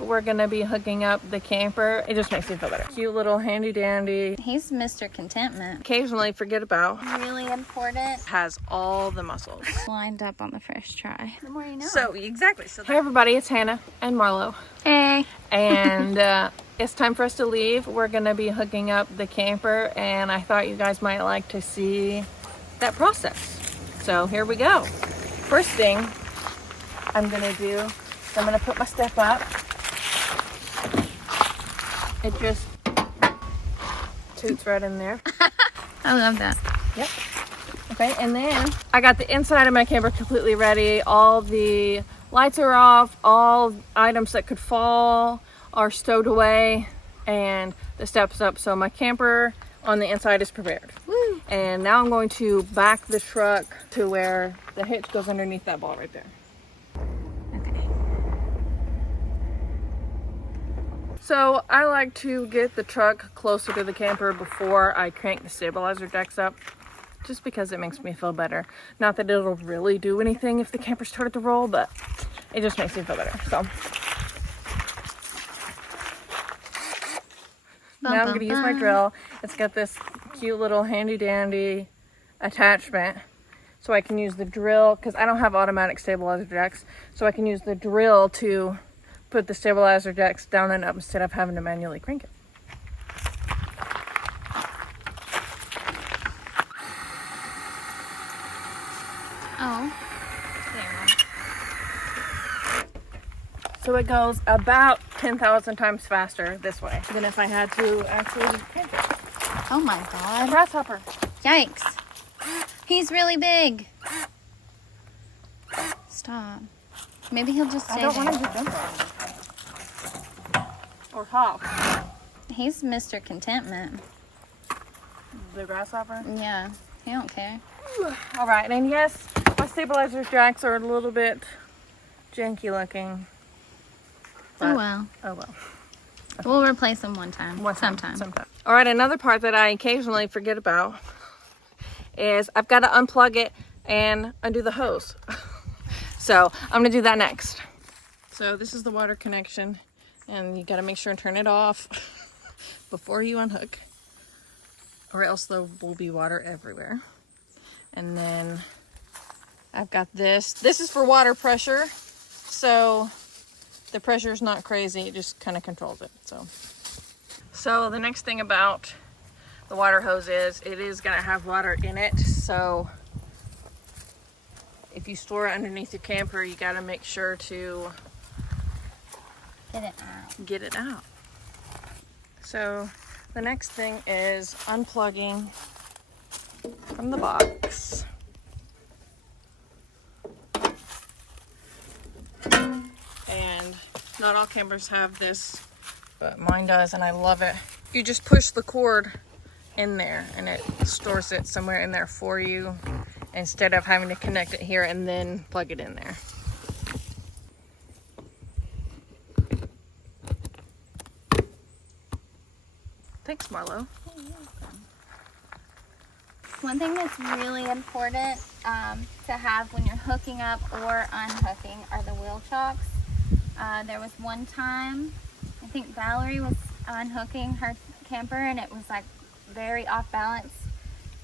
We're gonna be hooking up the camper. It just makes me feel better. Cute little handy dandy. He's Mr. Contentment. Occasionally forget about. Really important. Has all the muscles. Lined up on the first try. The more you know. So, exactly. So, hey everybody, it's Hannah and Marlow. Hey. And it's time for us to leave. We're gonna be hooking up the camper and I thought you guys might like to see that process. So here we go. First thing I'm gonna do is I'm gonna put my step up. It just toots right in there. I love that. Yep. Okay, and then I got the inside of my camper completely ready. All the lights are off. All items that could fall are stowed away, and the steps up. So my camper on the inside is prepared. Woo. And now I'm going to back the truck to where the hitch goes underneath that ball right there. So I like to get the truck closer to the camper before I crank the stabilizer decks up, just because it makes me feel better. Not that it'll really do anything if the camper started to roll, but it just makes me feel better. So now I'm gonna use my drill. It's got this cute little handy dandy attachment. So I can use the drill, because I don't have automatic stabilizer decks, so I can use the drill to put the stabilizer decks down and up instead of having to manually crank it. Oh, there. So it goes about 10,000 times faster this way than if I had to actually crank it. Oh my God. Grasshopper. Yikes. He's really big. Stop. Maybe he'll just stay I don't there. want him to jump on. Or hop. He's Mr. Contentment. The grasshopper? Yeah, he don't care. All right, and yes, my stabilizer jacks are a little bit janky looking. Oh well. Oh well. We'll replace them sometime. Sometime. All right, another part that I occasionally forget about is I've got to unplug it and undo the hose. So I'm gonna do that next. So this is the water connection, and you gotta make sure and turn it off before you unhook, or else there will be water everywhere. And then I've got this. This is for water pressure, so the pressure is not crazy. It just kind of controls it. So the next thing about the water hose is it is gonna have water in it. So if you store it underneath your camper, you gotta make sure to get it out. So the next thing is unplugging from the box. And not all campers have this, but mine does, and I love it. You just push the cord in there and it stores it somewhere in there for you, instead of having to connect it here and then plug it in there. Thanks, Marlow. One thing that's really important to have when you're hooking up or unhooking are the wheel chocks. There was one time, I think Valerie was unhooking her camper and it was like very off balance,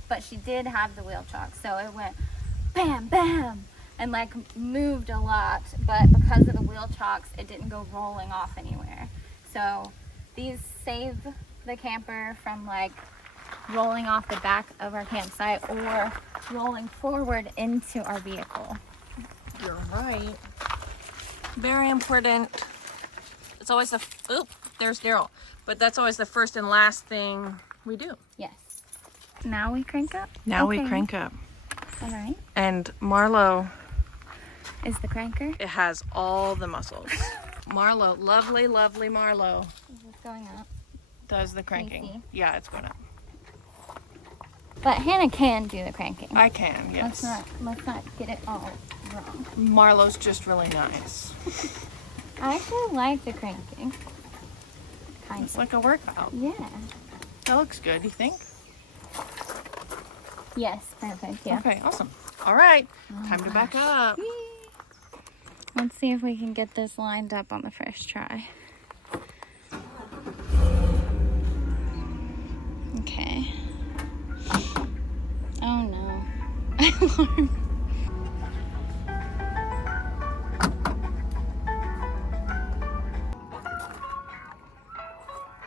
but she did have the wheel chocks, so it went bam, bam, and like moved a lot, but because of the wheel chocks, it didn't go rolling off anywhere. So these save the camper from like rolling off the back of our campsite or rolling forward into our vehicle. You're right. Very important. It's always the, oop, there's Daryl. But that's always the first and last thing we do. Yes. Now we crank up? Now Okay. we crank up. All right. And Marlow, Is the cranker? it has all the muscles. Marlow, lovely, lovely Marlow, Is this going up? does the cranking. see? Yeah, it's going up. But Hannah can do the cranking. I can, yes. Let's not get it all wrong. Marlow's just really nice. I actually like the cranking. Kind It's of. like a workout. Yeah. That looks good, you think? Yes, perfect. Yeah. Okay, awesome. All right, time to back up. Let's see if we can get this lined up on the first try. alarm.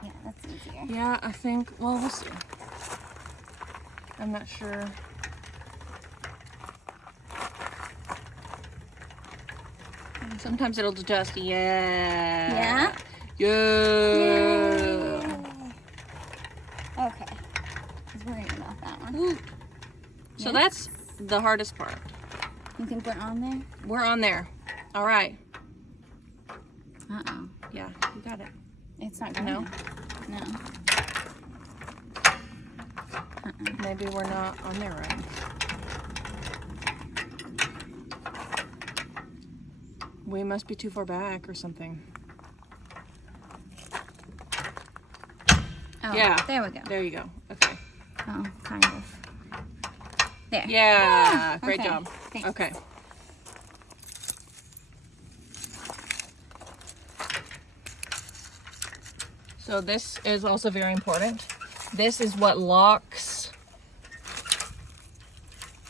Yeah, that's easier. Yeah, I think, well, we'll see. I'm not sure. Sometimes it'll adjust. Yeah. Yeah? Yeah. Okay. I was worried about that one. Ooh. So that's the hardest part. You think we're on there? We're on there. All right. Uh-oh. Yeah, you got it. It's not going. No? No. Maybe we're not on there right. We must be too far back or something. Oh, Yeah. there we go. There you go. Okay. Oh, kind of. There. Yeah. Great okay. job. Thanks. Okay. So this is also very important. This is what locks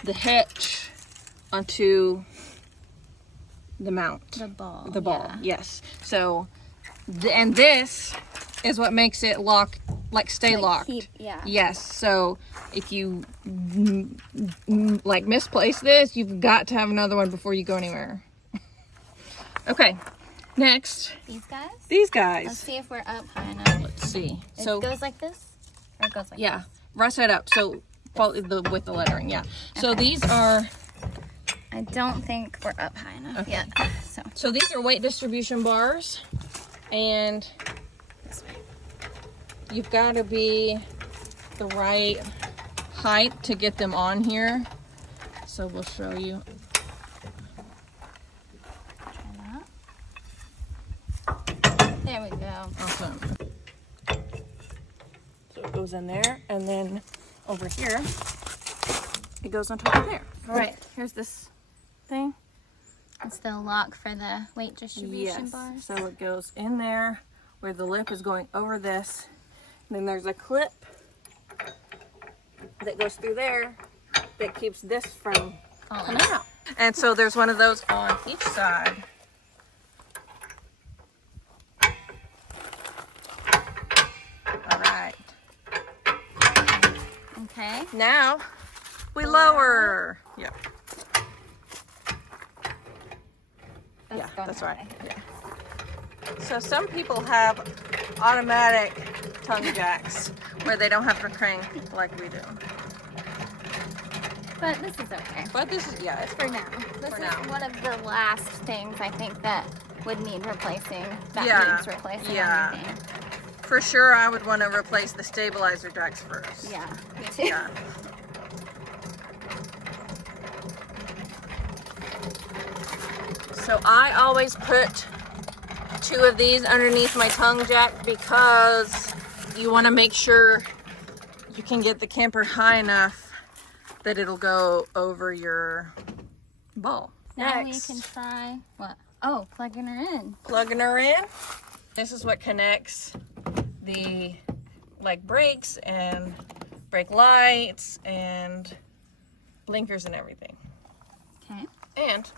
the hitch onto the mount. The ball. The ball, yeah. yes. So, and this is what makes it lock, like stay locked. Yeah. Yes. So if you like misplace this, you've got to have another one before you go anywhere. Okay. Next, These guys? these guys. Let's see if we're up high enough. Let's see. It So goes like this? Or it goes like yeah, this? right side up. So with the lettering, yeah. So these are. I don't think we're up high enough yet. So these are weight distribution bars, and This way. you've got to be the right height to get them on here. So we'll show you. Try that. There we go. Awesome. So it goes in there, and then over here, it goes on top of there. All right, here's this thing. It's the lock for the weight distribution Yes. bars. So it goes in there where the lip is going over this. And then there's a clip that goes through there that keeps this from coming out. And so there's one of those on each side. All right. Okay. Now we lower. Yep. Yeah, going that's that right. way. Yeah. So some people have automatic tongue jacks where they don't have to crank like we do. But this is okay. But this is, yeah, it's For now. This For is now. one of the last things I think that would need replacing. That Yeah. needs replacing Yeah. on anything. for sure. I would want to replace the stabilizer jacks first. Yeah, me too. Yeah. So I always put 2 of these underneath my tongue jack because you want to make sure you can get the camper high enough that it'll go over your ball. Now Next, we can try what? Oh, plugging her in. plugging her in. This is what connects the brakes and brake lights and blinkers and everything. Okay. And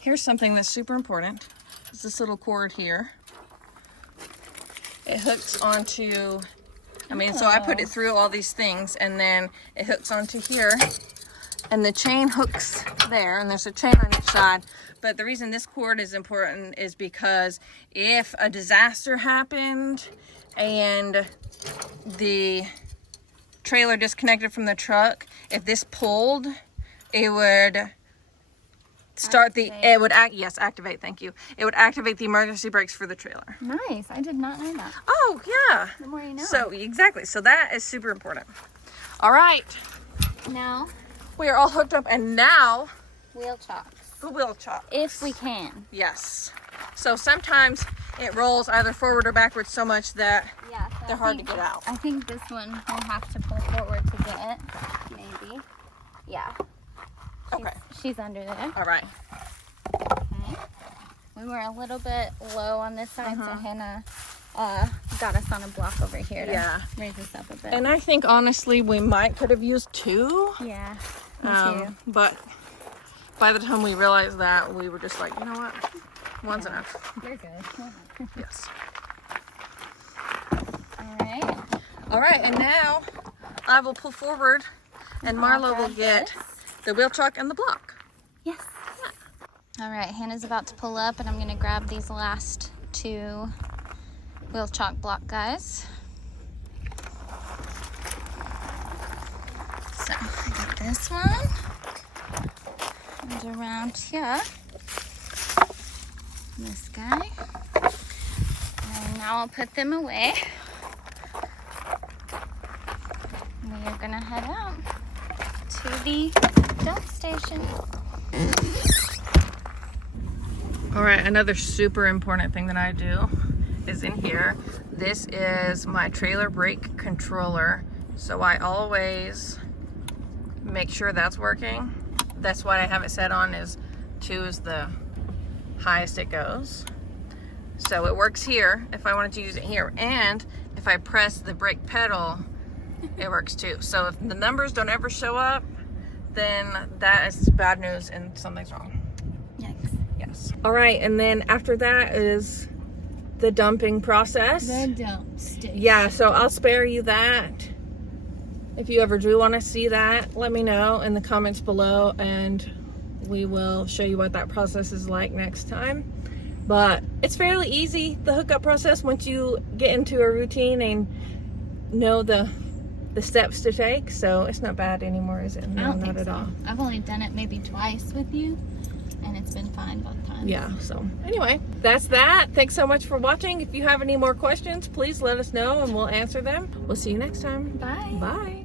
here's something that's super important. It's this little cord here. It hooks onto, so I put it through all these things and then it hooks onto here and the chain hooks there and there's a chain on each side. But the reason this cord is important is because if a disaster happened and the trailer disconnected from the truck, if this pulled, it would start activate, thank you. It would activate the emergency brakes for the trailer. Nice. I did not know that. Oh, yeah. The more you know. So, exactly. So that is super important. All right. Now, We are all hooked up and now wheel chocks. the wheel chop. If we can. Yes. So sometimes it rolls either forward or backwards so much that Yeah. So they're hard to get out. I think this one we'll have to pull forward to get it. Maybe. Yeah. Okay. She's under there. All right. Okay. We were a little bit low on this side, so Hannah got us on a block over here to raise us up a bit. And I think honestly we could have used 2. Yeah, me too. But by the time we realized that, we were just like, you know what? One's enough. You're good. Yes. All right, and now I will pull forward and Marlow will get the wheel chuck and the block. Yes. All right, Hannah's about to pull up and I'm gonna grab these last 2 wheel chalk block guys. So I got this one. And around here. This guy. And now I'll put them away. We are gonna head out to the dump station. All right, another super important thing that I do is in here. This is my trailer brake controller. So I always make sure that's working. That's what I have it set on, is 2 is the highest it goes. So it works here if I wanted to use it here. And if I press the brake pedal, it works too. So if the numbers don't ever show up, then that is bad news and something's wrong. Yikes. Yes. All right, and then after that is the dumping process. The dump station. Yeah, so I'll spare you that. If you ever do want to see that, let me know in the comments below and we will show you what that process is like next time. But it's fairly easy, the hookup process, once you get into a routine and know the steps to take. So it's not bad anymore, is it? No, I don't not think at so. all. I've only done it maybe twice with you and it's been fine both times. Yeah, so anyway, that's that. Thanks so much for watching. If you have any more questions, please let us know and we'll answer them. We'll see you next time. Bye. Bye.